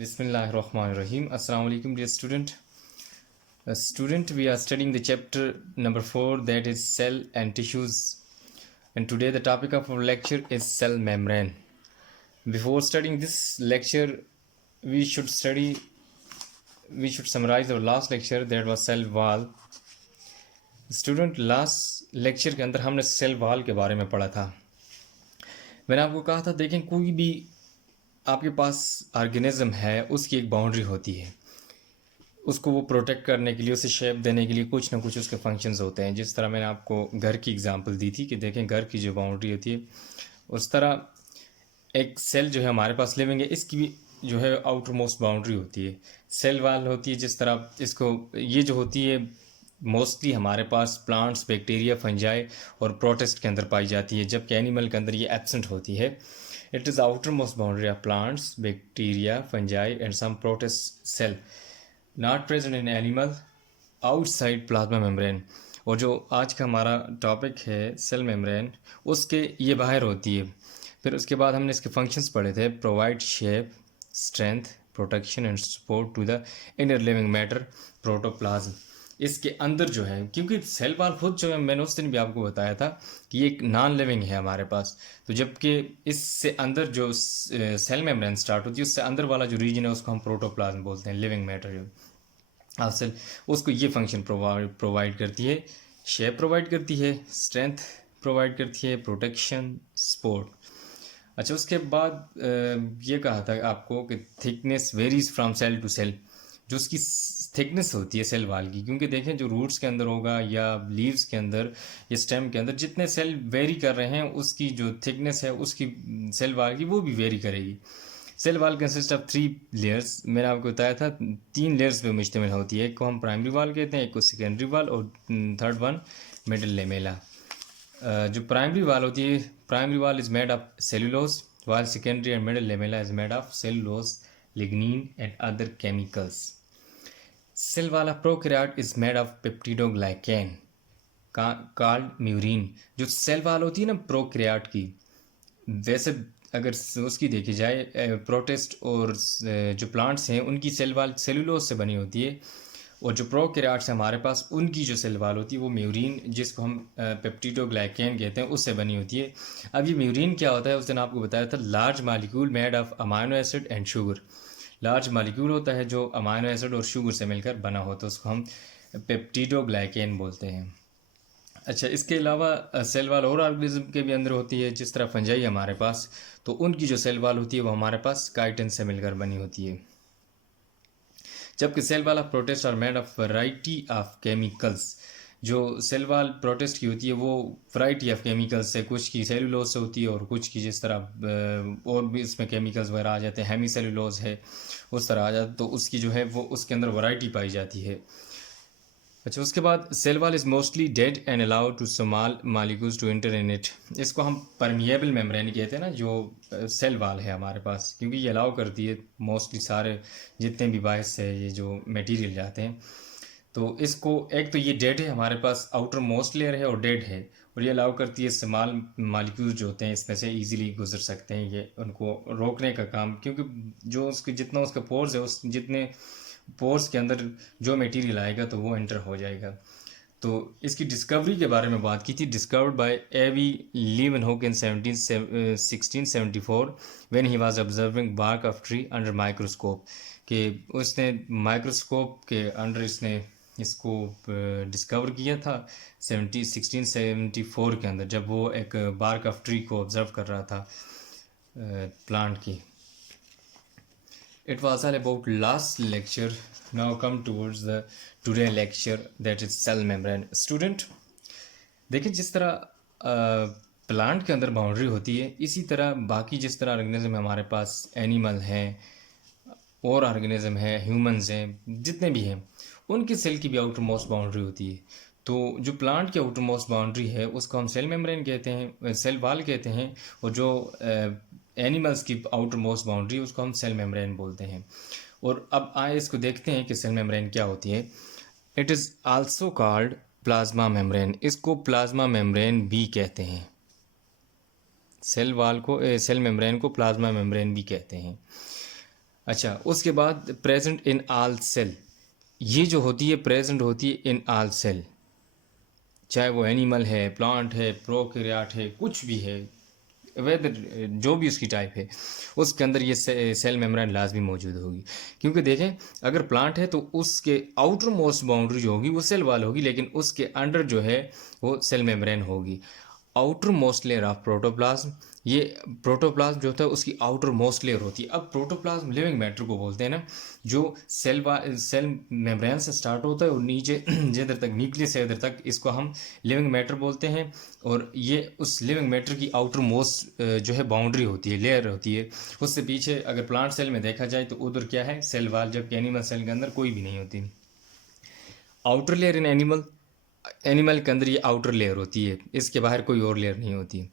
Bismillahirrahmanirrahim. Assalamu alaikum, dear student. Student, we are studying the chapter number 4, that is cell and tissues. And today the topic of our lecture is cell membrane. Before studying this lecture, we should summarize our last lecture, that was cell wall. Student, last lecture के अंदर हमने cell wall के बारे में पढ़ा था. मैंने आपको कहा था, देखें, कोई भी आपके पास ऑर्गेनिज्म है, उसकी एक बाउंड्री होती है. उसको वो प्रोटेक्ट करने के लिए, उसे शेप देने के लिए कुछ ना कुछ उसके फंक्शंस होते हैं. जिस तरह मैंने आपको घर की एग्जांपल दी थी कि देखें, घर की जो बाउंड्री होती है, उस तरह एक सेल जो है हमारे पास लिविंग है, इसकी भी जो है आउटर मोस्ट बाउंड्री होती है, सेल वाल होती है. जिस तरह इसको ये जो होती है मोस्टली हमारे पास प्लांट्स, बैक्टीरिया, फंजाई और प्रोटिस्ट के अंदर पाई जाती है, जबकि एनिमल के अंदर ये एब्सेंट होती है. It is outermost boundary of plants, bacteria, fungi and some protist cell not present in animal outside plasma membrane. और जो आज का हमारा टॉपिक है सेल मेम्ब्रेन, उसके ये बाहर होती है. फिर उसके बाद हमने इसके फंक्शंस पढ़े थे. Provide shape, strength, protection and support to the inner living matter protoplasm. इसके अंदर जो है, क्योंकि सेल वॉल खुद जो है, मैंने उस दिन भी आपको बताया था कि ये एक नॉन लिविंग है हमारे पास, तो जबकि इससे अंदर जो सेल मेम्ब्रेन स्टार्ट होती है, उससे अंदर वाला जो रीजन है उसको हम प्रोटोप्लाज्म बोलते हैं, लिविंग मैटर जो सेल. उसको ये फंक्शन प्रोवाइड करती है, शेप प्रोवाइड करती है, स्ट्रेंथ प्रोवाइड करती है, प्रोटेक्शन, सपोर्ट. अच्छा, उसके बाद ये कहा था आपको कि thickness varies from cell to cell. जो उसकी थिकनेस होती है सेल वाल की, क्योंकि देखें जो रूट्स के अंदर होगा या लीव्स के अंदर या स्टेम के अंदर जितने सेल वेरी कर रहे हैं, उसकी जो थिकनेस है उसकी सेल वाल की वो भी वेरी करेगी. Cell wall consist of 3 layers. मैंने आपको बताया था 3 लेयर्स पे मुश्तमिल होती है. एक को हम प्राइमरी वाल कहते हैं, एक को सेकेंडरी वाल, और थर्ड वन मिडल लेमेला. जो प्राइमरी वाल होती है, प्राइमरी वाल is made of cellulose, while secondary and middle lamella is made of cellulose, lignin and other chemicals. Cell wall of prokaryote is made of peptidoglycan called murin. जो cell वाल होती है ना प्रोकैरियोट की, वैसे अगर उसकी देखी जाए, प्रोटिस्ट और जो प्लांट्स हैं उनकी सेल वाल सेलुलोज से बनी होती है, और जो प्रोकैरियोट्स हैं हमारे पास, उनकी जो सेल वाल होती है वो म्यूरिन, जिसको हम पेप्टिडोग्लाइकेन कहते हैं, उससे बनी होती है. अब ये म्यूरिन क्या होता है, उस दिन आपको बताया था, large molecule made of amino acid and sugar. Large molecule होता है जो अमाइनो एसिड और शुगर से मिलकर बना होता है, उसको हम पेप्टिडोग्लाइकेन बोलते हैं. अच्छा, इसके अलावा सेल वाल और ऑर्गेनिज्म के भी अंदर होती है. जिस तरह फंजाई हमारे पास, तो उनकी जो सेल वाल होती है वो हमारे पास काइटिन से मिलकर बनी होती है. जबकि cell wall of protist are made of variety of chemicals. जो सेल वाल प्रोटिस्ट की होती है वो वैरायटी ऑफ केमिकल्स से, कुछ की सेलुलोज से होती है और कुछ की जिस तरह और भी इसमें केमिकल्स वगैरह आ जाते हैं, हेमी सेलुलोज है, उस तरह आ जाता, तो उसकी जो है वो उसके अंदर वैरायटी पाई जाती है. अच्छा, उसके बाद cell wall is mostly dead and allowed to small molecules to enter in it. इसको हम परमिएबल मेम्ब्रेन कहते हैं ना, जो सेल वाल है हमारे पास, क्योंकि ये अलाउ करती है मोस्टली सारे जितने भी बायस है ये जो मटेरियल जाते हैं. तो इसको, एक तो ये डेड है हमारे पास, आउटर मोस्ट लेयर है और डेड है, और ये अलाउ करती है स्मॉल मालिक्यूल्स जो होते हैं इसमें से ईजिली गुजर सकते हैं, ये उनको रोकने का काम, क्योंकि जो उसके जितना उसका पोर्स है, उस जितने पोर्स के अंदर जो मटेरियल आएगा तो वो एंटर हो जाएगा. तो इसकी डिस्कवरी के बारे में बात की थी. Discovered by A V Leeuwenhoek in 1674 when he was observing bark of tree under microscope. कि उसने माइक्रोस्कोप के अंडर इसने इसको डिस्कवर किया था 1674 के अंदर, जब वो एक बार्क ऑफ ट्री को ऑब्जर्व कर रहा था प्लांट की. It was all about last lecture. Now come towards the today lecture, that is cell membrane. Student, देखिए, जिस तरह प्लांट के अंदर बाउंड्री होती है, इसी तरह बाकी जिस तरह ऑर्गेनिज्म हमारे पास, एनिमल हैं और ऑर्गेनिज्म है, ह्यूमंस हैं, जितने भी हैं, उनके सेल की भी आउटर मोस्ट बाउंड्री होती है. तो जो प्लांट की आउटर मोस्ट बाउंड्री है उसको हम सेल मेम्ब्रेन कहते हैं, सेल वाल कहते हैं, और जो एनिमल्स की आउटर मोस्ट बाउंड्री उसको हम सेल मेम्ब्रेन बोलते हैं. और अब आए इसको देखते हैं कि सेल मेम्ब्रेन क्या होती है. It is also called plasma membrane. इसको प्लाज्मा मेम्ब्रेन भी कहते हैं. सेल वाल को, सेल मेम्ब्रेन को प्लाज्मा मेम्ब्रेन भी कहते हैं. अच्छा, उसके बाद प्रेजेंट इन आल सेल, ये जो होती है प्रेजेंट होती है इन आल सेल, चाहे वो एनिमल है, प्लांट है, प्रोकैरियोट है, कुछ भी है, वेदर जो भी उसकी टाइप है, उसके अंदर ये सेल मेम्ब्रेन लाजमी मौजूद होगी। क्योंकि देखें, अगर प्लांट है तो उसके आउटर मोस्ट बाउंड्री जो होगी वो सेल वाल होगी, लेकिन उसके अंडर जो है वो सेल मेम्ब्रेन होगी। Outer most layer of protoplasm, ये प्रोटोप्लाज्म जो होता है उसकी आउटर मोस्ट लेयर होती है। अब प्रोटोप्लाज्म लिविंग मैटर को बोलते हैं ना, जो सेल मेम्ब्रेन से स्टार्ट होता है और नीचे जिधर तक न्यूक्लियस है उधर तक, इसको हम लिविंग मैटर बोलते हैं। और ये उस लिविंग मैटर की आउटर मोस्ट जो है बाउंड्री होती है, लेयर होती है। उससे पीछे अगर प्लांट सेल में देखा जाए तो उधर क्या है, सेल वाल, जबकि एनिमल सेल के अंदर कोई भी नहीं होती। Outer layer in animal, animal के अंदर ये आउटर लेयर होती है, इसके बाहर कोई और लेयर नहीं होती।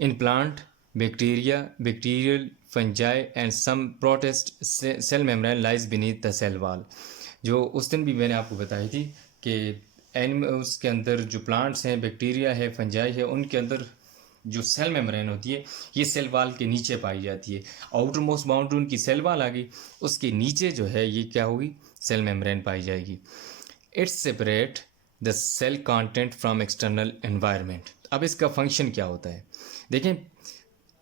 In plant bacteria, bacterial fungi and some protist, cell membrane lies beneath the cell wall. जो उस दिन भी मैंने आपको बताई थी कि एनिमल, उसके अंदर जो प्लांट्स हैं, बैक्टीरिया है, फंजाई है, उनके अंदर जो सेल मेम्ब्रेन होती है ये सेल वाल के नीचे पाई जाती है। आउटर मोस्ट बाउंड्री उनकी सेल वाल आ गई, उसके नीचे जो है ये क्या होगी, सेल मेम्ब्रेन पाई जाएगी। It's separate the cell content from external environment. अब इसका फंक्शन क्या होता है, देखें,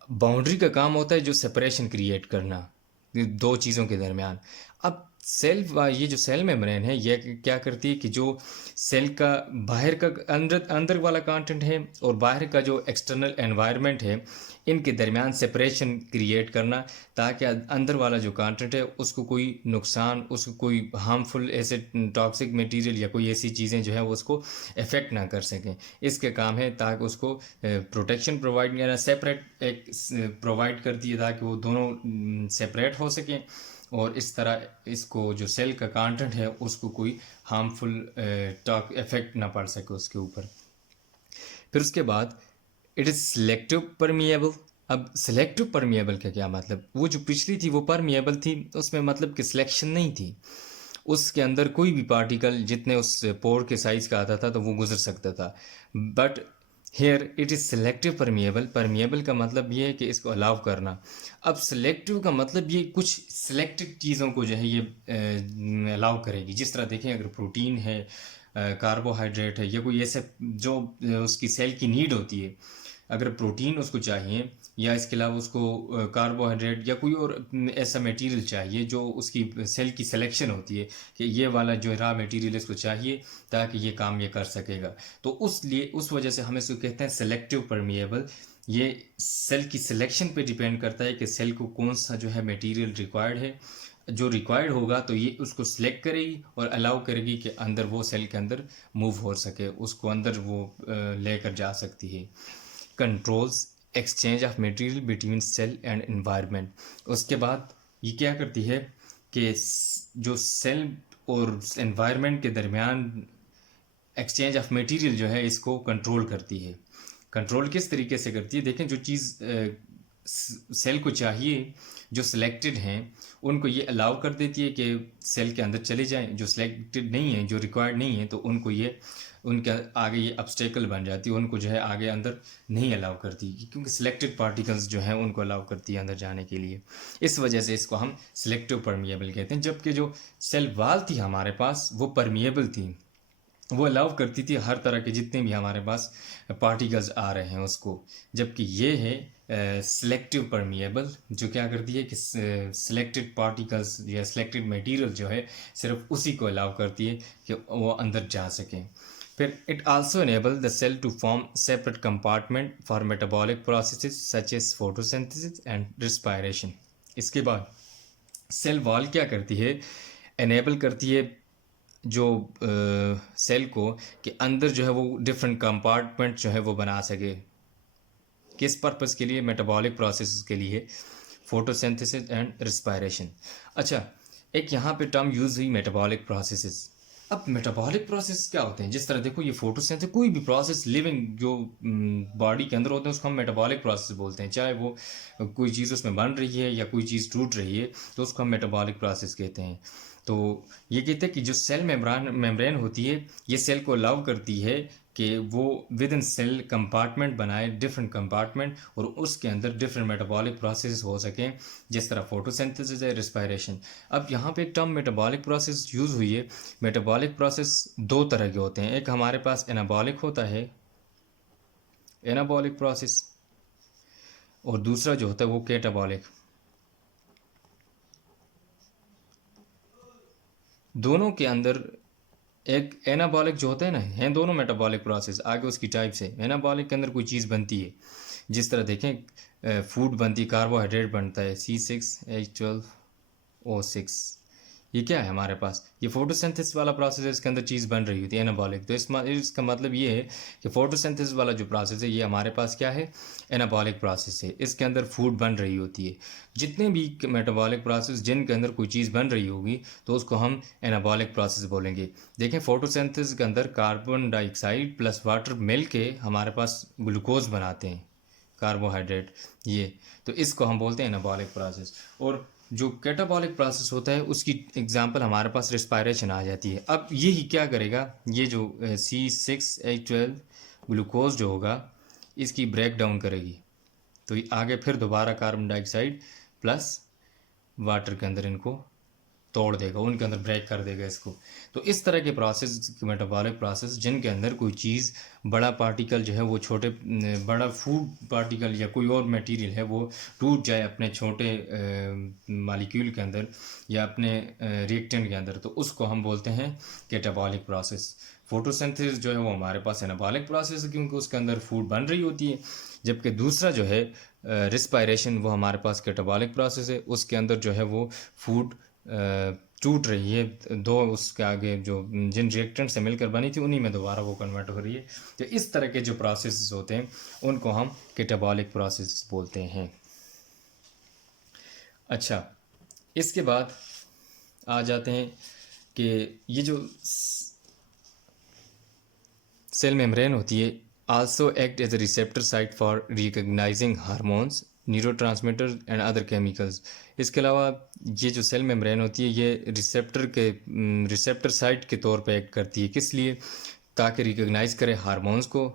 बाउंड्री का काम होता है जो सेपरेशन क्रिएट करना दो चीज़ों के दरमियान। अब सेल, ये जो सेल मेम्ब्रेन है ये क्या करती है कि जो सेल का बाहर का अंदर अंदर वाला कंटेंट है और बाहर का जो एक्सटर्नल एनवायरनमेंट है, इनके दरमियान सेपरेशन क्रिएट करना, ताकि अंदर वाला जो कंटेंट है उसको कोई नुकसान, उसको कोई हार्मफुल ऐसे टॉक्सिक मटेरियल या कोई ऐसी चीज़ें जो है वो उसको इफ़ेक्ट ना कर सकें। इसके काम है ताकि उसको प्रोटेक्शन प्रोवाइड करना, सेपरेट एक प्रोवाइड करती है ताकि वो दोनों सेपरेट हो सकें, और इस तरह इसको जो सेल का कंटेंट है उसको कोई हार्मफुल टॉक इफेक्ट ना पड़ सके उसके ऊपर। फिर उसके बाद इट इज़ सिलेक्टिव परमिएबल। अब सिलेक्टिव परमिएबल का क्या मतलब, वो जो पिछली थी वो परमिएबल थी, उसमें मतलब कि सिलेक्शन नहीं थी, उसके अंदर कोई भी पार्टिकल जितने उस पोर के साइज़ का आता था तो वो गुजर सकता था। But here it is selective permeable. Permeable का मतलब ये है कि इसको अलाउ करना। अब सेलेक्टिव का मतलब ये कुछ सिलेक्टेड चीज़ों को जो है ये अलाउ करेगी। जिस तरह देखें, अगर प्रोटीन है, कार्बोहाइड्रेट है, या कोई ऐसे जो उसकी सेल की नीड होती है, अगर प्रोटीन उसको चाहिए या इसके अलावा उसको कार्बोहाइड्रेट या कोई और ऐसा मटेरियल चाहिए जो उसकी सेल की सिलेक्शन होती है कि ये वाला जो रॉ मटेरियल इसको चाहिए ताकि ये काम ये कर सकेगा, तो उस लिए उस वजह से हम इसको कहते हैं सेलेक्टिव परमिएबल। ये सेल की सिलेक्शन पे डिपेंड करता है कि सेल को कौन सा जो है मटेरियल रिक्वायर्ड है, जो रिक्वायर्ड होगा तो ये उसको सिलेक्ट करेगी और अलाउ करेगी कि अंदर वो सेल के अंदर मूव हो सके, उसको अंदर वो लेकर जा सकती है। Controls exchange of material between cell and environment. उसके बाद ये क्या करती है कि जो सेल और एनवायरनमेंट के दरमियान एक्सचेंज ऑफ मटेरियल जो है इसको कंट्रोल करती है। कंट्रोल किस तरीके से करती है, देखें, जो चीज़ सेल को चाहिए, जो सिलेक्टेड हैं उनको ये अलाउ कर देती है कि सेल के अंदर चले जाएं, जो सिलेक्टेड नहीं है, जो रिक्वायर्ड नहीं है, तो उनको ये उनके आगे ये ऑब्स्टेकल बन जाती है, उनको जो है आगे अंदर नहीं अलाउ करती, क्योंकि सिलेक्टेड पार्टिकल्स जो हैं उनको अलाउ करती है अंदर जाने के लिए। इस वजह से इसको हम सिलेक्टिव परमिएबल कहते हैं। जबकि जो सेल वाल थी हमारे पास वो परमिएबल थी, वो अलाउ करती थी हर तरह के जितने भी हमारे पास पार्टिकल्स आ रहे हैं उसको। जबकि ये है सिलेक्टिव परमिएबल, जो क्या करती है कि सिलेक्टेड पार्टिकल्स या सिलेक्टेड मटेरियल जो है सिर्फ उसी को अलाउ करती है कि वो अंदर जा सकें। फिर it also enable the cell to form separate compartment for metabolic processes such as photosynthesis and respiration. इसके बाद सेल वॉल क्या करती है, एनेबल करती है जो सेल को कि अंदर जो है वो डिफरेंट कंपार्टमेंट जो है वो बना सके। किस पर्पस के लिए, मेटाबॉलिक प्रोसेस के लिए, फोटोसिंथेसिस एंड रिस्पायरेशन। अच्छा, एक यहाँ पे टर्म यूज़ हुई मेटाबॉलिक प्रोसेसेस। अब मेटाबॉलिक प्रोसेस क्या होते हैं, जिस तरह देखो ये फोटोसिंथेसिस, कोई भी प्रोसेस लिविंग जो बॉडी के अंदर होते हैं उसको हम मेटाबॉलिक प्रोसेस बोलते हैं। चाहे वो कोई चीज़ उसमें बन रही है या कोई चीज़ टूट रही है तो उसको हम मेटाबॉलिक प्रोसेस कहते हैं। तो ये कहते हैं कि जो सेल मेम्ब्रेन होती है ये सेल को अलाउ करती है कि वो विद इन सेल कंपार्टमेंट बनाए, डिफरेंट कंपार्टमेंट, और उसके अंदर डिफरेंट मेटाबॉलिक प्रोसेस हो सकें, जिस तरह फोटोसिंथेसिस है, रिस्पायरेशन। अब यहाँ पे एक टर्म मेटाबॉलिक प्रोसेस यूज़ हुई है। मेटाबॉलिक प्रोसेस दो तरह के होते हैं, एक हमारे पास एनाबॉलिक होता है, एनाबॉलिक प्रोसेस, और दूसरा जो होता है वो कैटाबॉलिक। दोनों के अंदर एक एनाबॉलिक जो होता है ना, हैं दोनों मेटाबॉलिक प्रोसेस। आगे उसकी टाइप से, एनाबॉलिक के अंदर कोई चीज़ बनती है, जिस तरह देखें फूड बनती है, कार्बोहाइड्रेट बनता है, C6H12O6। ये क्या है हमारे पास, ये फोटोसिंथेसिस वाला प्रोसेस है, इसके अंदर चीज़ बन रही होती है एनाबॉलिक। तो इसका मतलब ये है कि फोटोसिंथेसिस वाला जो प्रोसेस है ये हमारे पास क्या है, एनाबॉलिक प्रोसेस है, इसके अंदर फूड बन रही होती है। जितने भी मेटाबॉलिक प्रोसेस जिनके अंदर कोई चीज़ बन रही होगी तो उसको हम एनाबॉलिक प्रोसेस बोलेंगे। देखें फोटोसिंथेसिस के अंदर कार्बन डाइऑक्साइड प्लस वाटर मिल के हमारे पास ग्लूकोज बनाते हैं, कार्बोहाइड्रेट, ये तो इसको हम बोलते हैं एनाबॉलिक प्रोसेस। और जो कैटाबॉलिक प्रोसेस होता है उसकी एग्जांपल हमारे पास रिस्पायरेशन आ जाती है। अब यही क्या करेगा, ये जो C6H12 ग्लूकोज जो होगा इसकी ब्रेक डाउन करेगी, तो ये आगे फिर दोबारा कार्बन डाइऑक्साइड प्लस वाटर के अंदर इनको तोड़ देगा, उनके अंदर ब्रेक कर देगा इसको। तो इस तरह के प्रोसेस, मेटाबॉलिक प्रोसेस, जिनके अंदर कोई चीज़, बड़ा पार्टिकल जो है वो छोटे, बड़ा फूड पार्टिकल या कोई और मटेरियल है वो टूट जाए अपने छोटे मालिक्यूल के अंदर या अपने रिएक्टेंट के अंदर, तो उसको हम बोलते हैं कैटाबॉलिक प्रोसेस। फोटोसिंथेसिस जो है वो हमारे पास एनाबॉलिक प्रोसेस है, क्योंकि उसके अंदर फूड बन रही होती है। जबकि दूसरा जो है रिस्पायरेशन, वो हमारे पास कैटाबॉलिक प्रोसेस है, उसके अंदर जो है वो फूड टूट रही है, दो उसके आगे जो जिन रिएक्टेंट से मिलकर बनी थी उन्हीं में दोबारा वो कन्वर्ट हो रही है। तो इस तरह के जो प्रोसेस होते हैं उनको हम कैटाबॉलिक प्रोसेस बोलते हैं। अच्छा, इसके बाद आ जाते हैं कि ये जो सेल मेम्ब्रेन होती है also act as a receptor site for recognising hormones, neurotransmitters and other chemicals. इसके अलावा ये जो सेल मेम्ब्रेन होती है ये रिसेप्टर साइट के तौर पे एक्ट करती है, किस लिए, ताकि रिकग्नाइज करे हार्मोन्स को।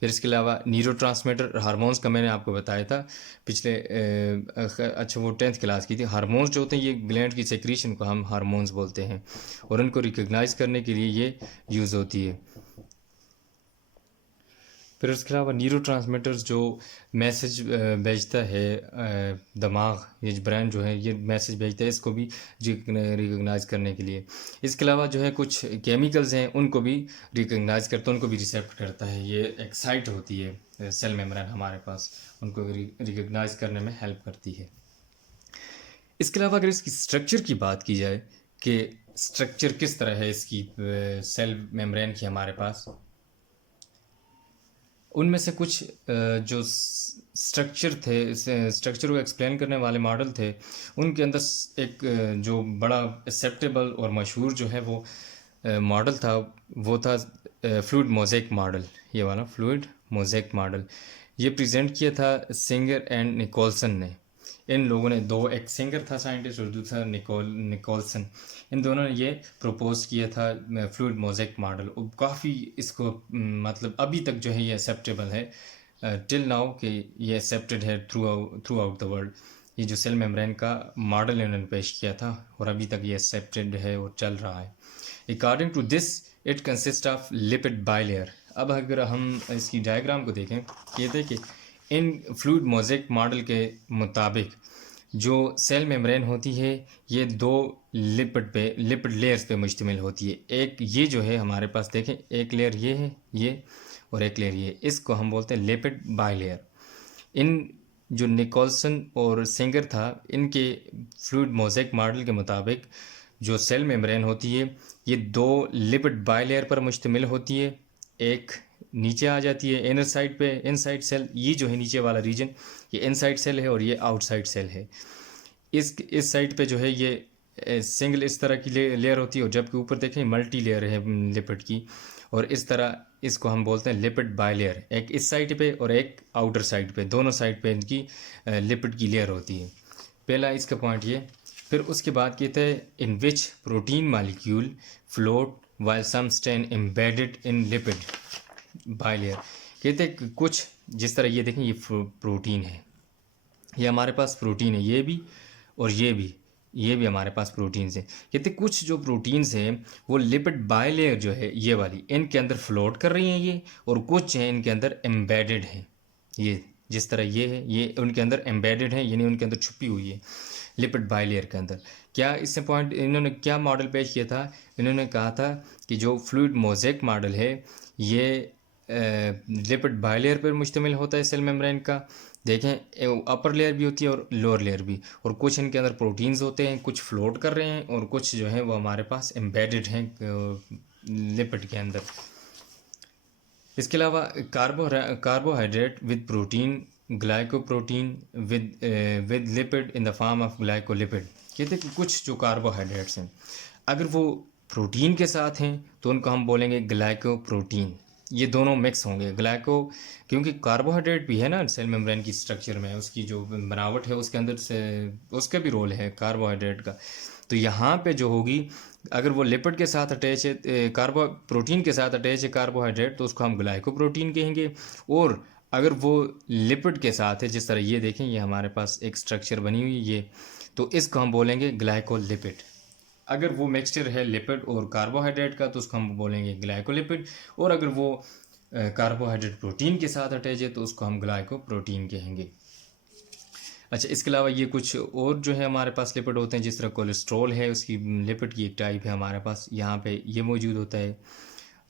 फिर इसके अलावा न्यूरोट्रांसमीटर, हार्मोन्स का मैंने आपको बताया था पिछले अच्छा वो 10th क्लास की थी। हार्मोन्स जो होते हैं ये ग्लैंड की सेक्रीशन को हम हार्मोन्स बोलते हैं, और उनको रिकग्नाइज करने के लिए ये यूज़ होती है। फिर उसके अलावा न्यूरोट्रांसमीटर्स जो मैसेज भेजता है दिमाग, ये ब्रेन जो है ये मैसेज भेजता है इसको भी रिकग्नाइज करने के लिए। इसके अलावा जो है कुछ केमिकल्स हैं उनको भी रिकग्नाइज करता है, उनको भी रिसेप्ट करता है, ये एक साइट होती है सेल मेम्ब्रेन हमारे पास, उनको रिकग्नाइज करने में हेल्प करती है। इसके अलावा अगर इसकी स्ट्रक्चर की बात की जाए कि स्ट्रक्चर किस तरह है इसकी सेल मेम्ब्रेन की हमारे पास, उनमें से कुछ जो स्ट्रक्चर थे, स्ट्रक्चर को एक्सप्लेन करने वाले मॉडल थे, उनके अंदर एक जो बड़ा एक्सेप्टेबल और मशहूर जो है वो मॉडल था, वो था फ्लूइड मोज़ेक मॉडल। ये वाला फ्लूइड मोज़ेक मॉडल ये प्रेजेंट किया था सिंगर एंड निकोलसन ने। इन लोगों ने दो, एक सिंगर था साइंटिस्ट और दूसरा निकोलसन, इन दोनों ने ये प्रपोज किया था फ्लूइड मोज़ेक मॉडल। काफ़ी इसको मतलब अभी तक जो है ये एक्सेप्टेबल है टिल नाउ, कि ये एक्सेप्टेड है थ्रू आउट द वर्ल्ड। ये जो सेल मेम्ब्रेन का मॉडल इन्होंने पेश किया था और अभी तक ये एक्सेप्टेड है और चल रहा है। According to this it consist of lipid bilayer. अब अगर हम इसकी डायग्राम को देखें, कहते हैं कि इन फ्लूइड मोज़ेक मॉडल के मुताबिक जो सेल मेम्ब्रेन होती है ये दो लिपिड लेयर्स पे मुश्तमिल होती है। एक ये जो है हमारे पास देखें, एक लेयर ये है ये, और एक लेयर ये, इसको हम बोलते हैं लिपिड बाइलेयर। इन जो निकोलसन और सिंगर था, इनके फ्लूइड मोज़ेक मॉडल के मुताबिक जो सेल मेम्ब्रेन होती है ये दो लिपिड बाइलेयर पर मुश्तमिल होती है। एक नीचे आ जाती है इनर साइड पे, इनसाइड सेल, ये जो है नीचे वाला रीजन ये इनसाइड सेल है और ये आउटसाइड सेल है। इस साइड पे जो है ये सिंगल इस तरह की लेयर होती है, और जबकि ऊपर देखें मल्टी लेयर है लिपिड की, और इस तरह इसको हम बोलते हैं लिपिड बाइलेयर। एक इस साइड पे और एक आउटर साइड पे, दोनों साइड पे इनकी लिपिड की लेयर होती है। पहला इसका पॉइंट ये। फिर उसके बाद कहते हैं in which protein molecule float while some stay embedded in lipid bilayer। कहते हैं कि कुछ जिस तरह ये देखें, ये प्रोटीन है, ये हमारे पास प्रोटीन है, ये भी और ये भी हमारे पास प्रोटीन्स हैं। कहते कुछ जो प्रोटीन्स हैं वो लिपिड बायलेयर जो है ये वाली, इनके अंदर फ्लोट कर रही हैं ये, और कुछ हैं इनके अंदर एम्बेडेड हैं। ये जिस तरह ये है, ये उनके अंदर एम्बेडेड है, यानी उनके अंदर छुपी हुई है लिपिड बायलेयर के अंदर। क्या इससे पॉइंट इन्होंने क्या मॉडल पेश किया था? इन्होंने कहा था कि जो फ्लूइड मोज़ेक मॉडल है ये लिपिड बायलेयर पर मुश्तमिल होता है सेल मेम्ब्रेन का। देखें अपर लेयर भी होती है और लोअर लेयर भी, और कुछ इनके अंदर प्रोटीन्स होते हैं, कुछ फ्लोट कर रहे हैं और कुछ जो है वो हमारे पास एम्बेडेड हैं लिपिड के अंदर। इसके अलावा carbohydrate with protein, glycoprotein with lipid in the form of glycolipid. कहते हैं कि कुछ जो कार्बोहाइड्रेट्स हैं अगर वो प्रोटीन के साथ हैं तो उनको हम बोलेंगे ग्लाइकोप्रोटीन। ये दोनों मिक्स होंगे ग्लाइको, क्योंकि कार्बोहाइड्रेट भी है ना सेल मेम्ब्रेन की स्ट्रक्चर में, उसकी जो बनावट है उसके अंदर से उसका भी रोल है कार्बोहाइड्रेट का। तो यहाँ पे जो होगी, अगर वो लिपिड के साथ अटैच है, प्रोटीन के साथ अटैच है कार्बोहाइड्रेट, तो उसको हम ग्लाइकोप्रोटीन कहेंगे। और अगर वो लिपिड के साथ है, जिस तरह ये देखें, ये हमारे पास एक स्ट्रक्चर बनी हुई है ये, तो इसको हम बोलेंगे ग्लाइकोलिपिड। अगर वो मिक्सचर है लिपिड और कार्बोहाइड्रेट का तो उसको हम बोलेंगे ग्लाइकोलिपिड, और अगर वो कार्बोहाइड्रेट प्रोटीन के साथ अटैच है तो उसको हम ग्लाइकोप्रोटीन कहेंगे। अच्छा, इसके अलावा ये कुछ और जो है हमारे पास लिपिड होते हैं, जिस तरह कोलेस्ट्रॉल है, उसकी लिपिड की एक टाइप है हमारे पास, यहाँ पे ये मौजूद होता है।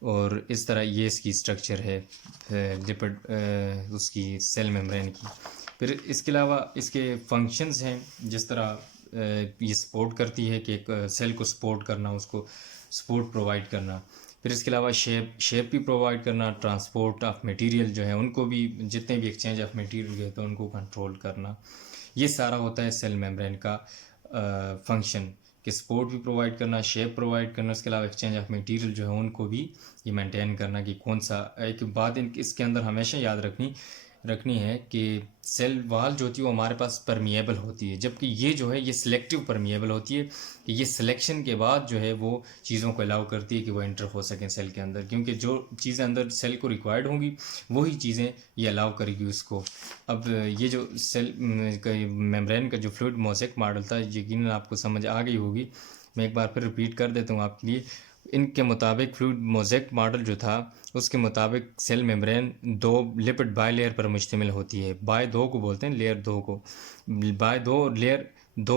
और इस तरह ये इसकी स्ट्रक्चर है लिपिड उसकी सेल मेम्ब्रेन की। फिर इसके अलावा इसके फंक्शंस हैं, जिस तरह ये सपोर्ट करती है कि एक सेल को सपोर्ट करना, उसको सपोर्ट प्रोवाइड करना। फिर इसके अलावा शेप भी प्रोवाइड करना, ट्रांसपोर्ट ऑफ मटेरियल जो है उनको भी, जितने भी एक्सचेंज ऑफ मटेरियल है तो उनको कंट्रोल करना। ये सारा होता है सेल मेम्ब्रेन का फंक्शन, कि सपोर्ट भी प्रोवाइड करना, शेप प्रोवाइड करना, इसके अलावा एक्सचेंज ऑफ मटेरियल जो है उनको भी ये मेंटेन करना कि कौन सा। एक बात इसके अंदर हमेशा याद रखनी है कि सेल वाल जो होती है वो हमारे पास परमिएबल होती है, जबकि ये जो है ये सिलेक्टिव परमिएबल होती है, कि ये सिलेक्शन के बाद जो है वो चीज़ों को अलाउ करती है कि वो एंटर हो सकें सेल के अंदर, क्योंकि जो चीज़ें अंदर सेल को रिक्वायर्ड होंगी वही चीज़ें ये अलाउ करेगी उसको। अब ये जो सेल मेम्ब्रेन का जो फ्लूइड मोज़ेक मॉडल था, यकीनन आपको समझ आ गई होगी। मैं एक बार फिर रिपीट कर देता हूँ आपके लिए। इनके मुताबिक फ्लूइड मोज़ेक मॉडल जो था उसके मुताबिक सेल मेम्ब्रेन दो लिपिड बाय लेयर पर मुश्तमिल होती है। बाय दो को बोलते हैं, लेयर दो को, बाय दो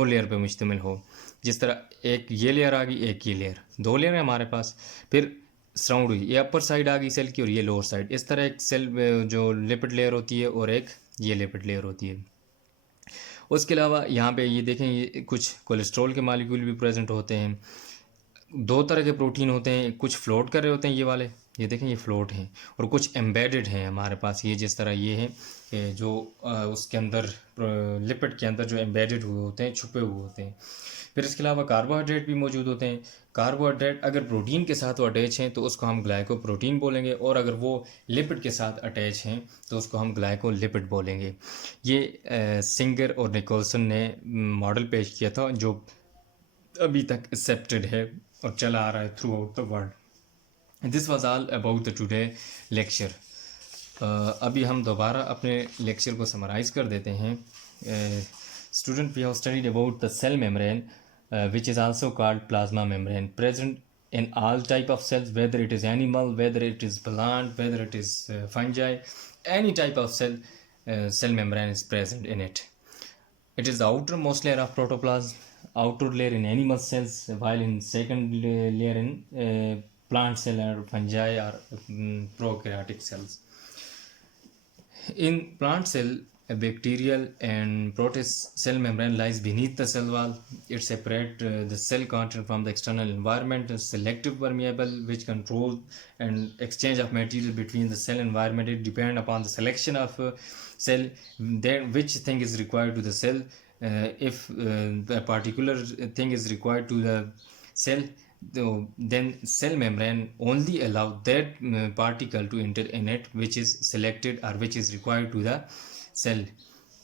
लेयर पर मुश्तमिल हो। जिस तरह एक ये लेयर आ गई, एक ये लेयर, दो लेयर है हमारे पास। फिर सराउंड हुई, ये अपर साइड आ गई सेल की और ये लोअर साइड। इस तरह एक सेल जो लिपिड लेयर होती है और एक ये लिपिड लेयर होती है। उसके अलावा यहाँ पे ये देखें, ये कुछ कोलेस्ट्रॉल के मालिक्यूल भी प्रेजेंट होते हैं। दो तरह के प्रोटीन होते हैं, कुछ फ्लोट कर रहे होते हैं, ये वाले ये देखें ये फ्लोट हैं, और कुछ एम्बेडेड हैं हमारे पास। ये जिस तरह ये है जो उसके अंदर लिपिड के अंदर जो एम्बेडेड हुए होते हैं, छुपे हुए होते हैं। फिर इसके अलावा कार्बोहाइड्रेट भी मौजूद होते हैं। कार्बोहाइड्रेट अगर प्रोटीन के साथ वो अटैच हैं तो उसको हम ग्लाइकोप्रोटीन बोलेंगे, और अगर वो लिपिड के साथ अटैच हैं तो उसको हम ग्लाइकोलिपिड बोलेंगे। ये सिंगर और निकोलसन ने मॉडल पेश किया था, जो अभी तक एक्सेप्टेड है और चला आ रहा है through out the world. This was all about the today lecture. अभी हम दोबारा अपने लेक्चर को समराइज़ कर देते हैं। Student, we have studied about the cell membrane which is also called plasma membrane, present in all type of cells, whether it is animal, whether it is plant, whether it is fungi, any type of cell membrane is present in it. It is the outermost layer of protoplasm, outer layer in animal cells, while in second layer in plant cell or fungi or prokaryotic cells. In plant cell, a bacterial and protist cell membrane lies beneath the cell wall. It separates the cell content from the external environment. A selective permeable which controls and exchange of material between the cell environment. It depends upon the selection of cell, then which thing is required to the cell. If a particular thing is required to the cell, then cell membrane only allow that particle to enter in it which is selected or which is required to the cell.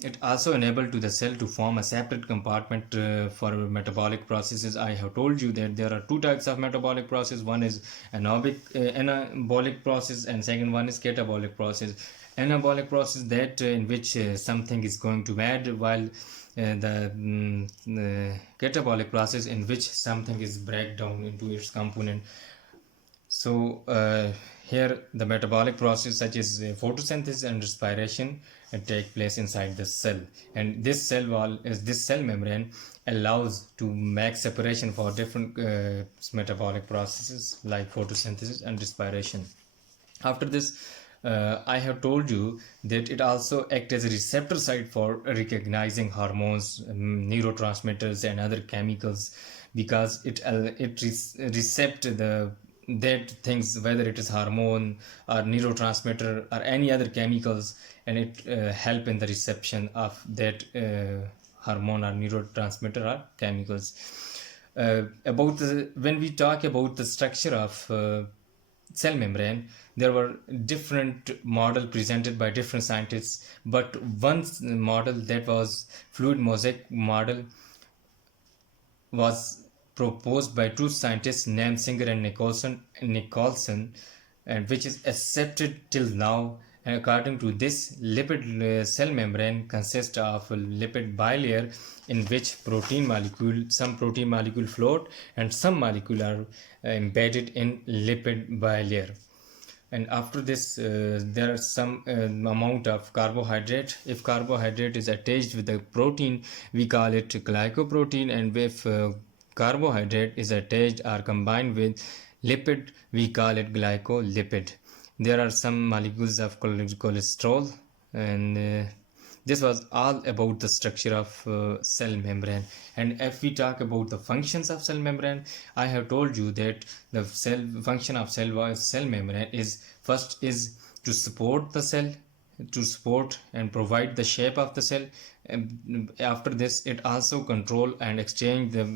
It also enabled to the cell to form a separate compartment for metabolic processes. I have told you that there are two types of metabolic process. One is anabolic process, and second one is catabolic process. Anabolic process, that in which something is going to add, while the catabolic process in which something is break down into its component. So here the metabolic process such as photosynthesis and respiration take place inside the cell, and this cell wall is this cell membrane allows to make separation for different metabolic processes like photosynthesis and respiration. After this, I have told you that it also acts as a receptor site for recognizing hormones, neurotransmitters, and other chemicals, because it recept the that things, whether it is hormone or neurotransmitter or any other chemicals, and it help in the reception of that hormone or neurotransmitter or chemicals. When we talk about the structure of cell membrane, there were different model presented by different scientists, but one model, that was fluid mosaic model, was proposed by two scientists named Singer and Nicholson, and which is accepted till now. And according to this, lipid cell membrane consists of a lipid bilayer in which some protein molecule float and some molecule are embedded in lipid bilayer. And after this, there are some amount of carbohydrate. If carbohydrate is attached with the protein, we call it glycoprotein, and if carbohydrate is attached or combined with lipid, we call it glycolipid. There are some molecules of cholesterol, and this was all about the structure of cell membrane. And if we talk about the functions of cell membrane, I have told you that the function of cell membrane is first is to support the cell, to support and provide the shape of the cell. And after this, it also control and exchange of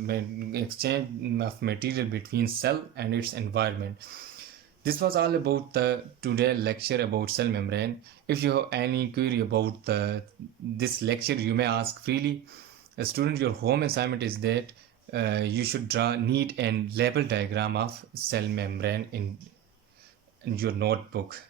material between cell and its environment. This was all about the today lecture about cell membrane. If you have any query about this lecture, you may ask freely. Student, your home assignment is that you should draw neat and label diagram of cell membrane in your notebook.